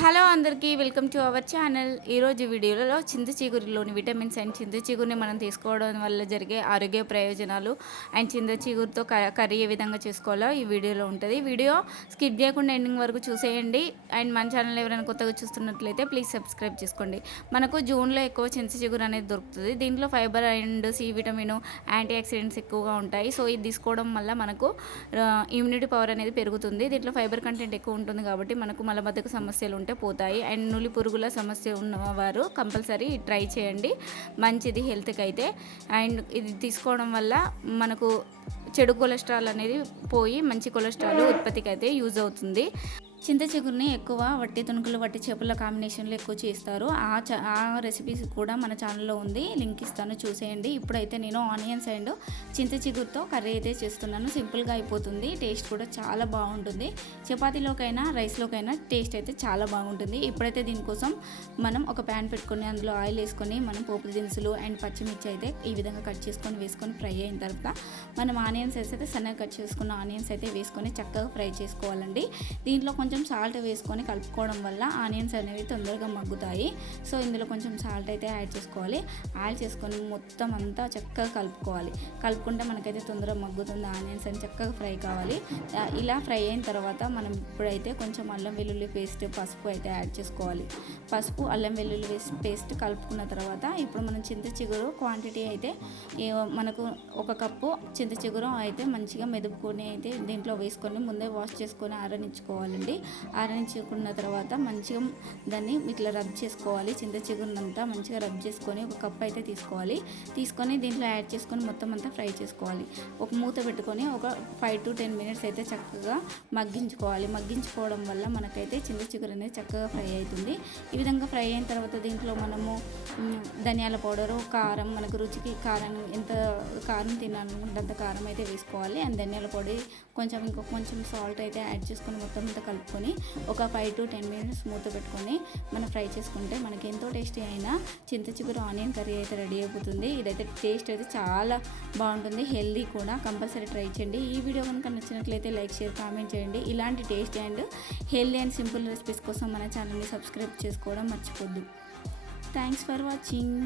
Hello అందరికీ welcome to our channel. ఈరోజు వీడియోలో చింత చిగురులోని విటమిన్స్ అండ్ చింత చిగురిని మనం తీసుకోవడం వల్ల జరిగే ఆరోగ్య ప్రయోజనాలు అండ్ చింత చిగురుతో కర్రీ ఏ విధంగా చేసుకోవాలో ఈ వీడియోలో ఉంటుంది. వీడియో స్కిప్ చేయకుండా ఎండింగ్ వరకు చూసేయండి. అండ్ మన ఛానల్ ఎవరైనా కొత్తగా చూస్తున్నట్లయితే ప్లీజ్ సబ్స్క్రైబ్ చేసుకోండి. మనకు జూన్లో ఎక్కువ చింత చిగురు అనేది దొరుకుతుంది. దీంట్లో fiber and C vitamin antioxidants ఎక్కువగా ఉంటాయి. సో ఇది తీసుకోవడం వల్ల మనకు ఇమ్యూనిటీ పవర్ అనేది పెరుగుతుంది. దీంట్లో ఫైబర్ కంటెంట్ ఎక్కువ ఉంటుంది కాబట్టి మనకు మలబద్ధక సమస్యలు ఉంటే పోతాయి. అండ్ నులి పురుగుల సమస్య ఉన్నవారు కంపల్సరీ ట్రై చేయండి, మంచిది హెల్త్కి అయితే. అండ్ ఇది తీసుకోవడం వల్ల మనకు చెడు కొలెస్ట్రాల్ అనేది పోయి మంచి కొలెస్ట్రాల్ ఉత్పత్తికి అయితే యూజ్ అవుతుంది. చింత చిగురుని ఎక్కువ వట్టి తుణుకులు వట్టి చేపల కాంబినేషన్లో ఎక్కువ చేస్తారు. ఆ రెసిపీస్ కూడా మన ఛానల్లో ఉంది, లింక్ ఇస్తాను, చూసేయండి. ఇప్పుడైతే నేను ఆనియన్స్ అండ్ చింత చిగురుతో కర్రీ అయితే చేస్తున్నాను. సింపుల్గా అయిపోతుంది, టేస్ట్ కూడా చాలా బాగుంటుంది. చపాతీలోకైనా రైస్లోకైనా టేస్ట్ అయితే చాలా బాగుంటుంది. ఇప్పుడైతే దీనికోసం మనం ఒక ప్యాన్ పెట్టుకొని అందులో ఆయిల్ వేసుకొని మనం పోపు దినుసులు అండ్ పచ్చిమిర్చి అయితే ఈ విధంగా కట్ చేసుకొని వేసుకొని ఫ్రై అయిన తర్వాత మనం ఆనియన్స్ అయితే సన్నగా కట్ చేసుకున్న ఆనియన్స్ అయితే వేసుకొని చక్కగా ఫ్రై చేసుకోవాలండి. దీంట్లో కొంచెం సాల్ట్ వేసుకొని కలుపుకోవడం వల్ల ఆనియన్స్ అనేవి తొందరగా మగ్గుతాయి. సో ఇందులో కొంచెం సాల్ట్ అయితే యాడ్ చేసుకోవాలి. యాడ్ చేసుకొని మొత్తం అంతా చక్కగా కలుపుకుంటే మనకైతే తొందరగా మగ్గుతుంది. ఆనియన్స్ అని చక్కగా ఫ్రై కావాలి. ఇలా ఫ్రై అయిన తర్వాత మనం ఇప్పుడైతే కొంచెం అల్లం వెల్లుల్లి పేస్ట్, పసుపు అయితే యాడ్ చేసుకోవాలి. పసుపు అల్లం వెల్లుల్లి పేస్ట్ కలుపుకున్న తర్వాత ఇప్పుడు మనం చింత చిగురు క్వాంటిటీ అయితే మనకు 1 కప్పు చింత చిగురు అయితే మంచిగా మెదుపుకొని అయితే దీంట్లో వేసుకొని ముందే వాష్ చేసుకొని ఆరనించుకోవాలండి. ఆరనించుకున్న తర్వాత మంచిగా దాన్ని ఇట్లా రబ్ చేసుకోవాలి. చింత చిగురునంతా మంచిగా రబ్ చేసుకొని 1 కప్ అయితే తీసుకొని దీంట్లో యాడ్ చేసుకొని మొత్తం అంతా ఫ్రై చేసుకోవాలి. ఒక మూత పెట్టుకొని ఒక 5 to 10 minutes అయితే చక్కగా మగ్గించుకోవడం వల్ల మనకైతే చింత చిగురు అనేది చక్కగా ఫ్రై అవుతుంది. ఈ విధంగా ఫ్రై అయిన తర్వాత దీంట్లో మనము ధనియాల పౌడరు, కారం, మనకు రుచికి కారం ఎంత కారం తినాలనుకుంటే అంత కారం అయితే వేసుకోవాలి. అండ్ ధనియాల పొడి కొంచెం సాల్ట్ అయితే యాడ్ చేసుకొని మొత్తం అంతా కలుపుకొని ఒక 5 to 10 minutes మూత పెట్టుకొని మనం ఫ్రై చేసుకుంటే మనకి ఎంతో టేస్టీ అయిన చింత చిగురు ఆనియన్ కర్రీ అయితే రెడీ అయిపోతుంది. ఇదైతే టేస్ట్ అయితే చాలా బాగుంటుంది, హెల్దీ కూడా. కంపల్సరీ ట్రై చేయండి. ఈ వీడియో కనుక నచ్చినట్లయితే లైక్, షేర్, కామెంట్ చేయండి. ఇలాంటి tasty and healthy and simple recipes కోసం మన ఛానల్ని సబ్స్క్రైబ్ చేసుకోవడం మర్చిపోద్దు. Thanks for watching.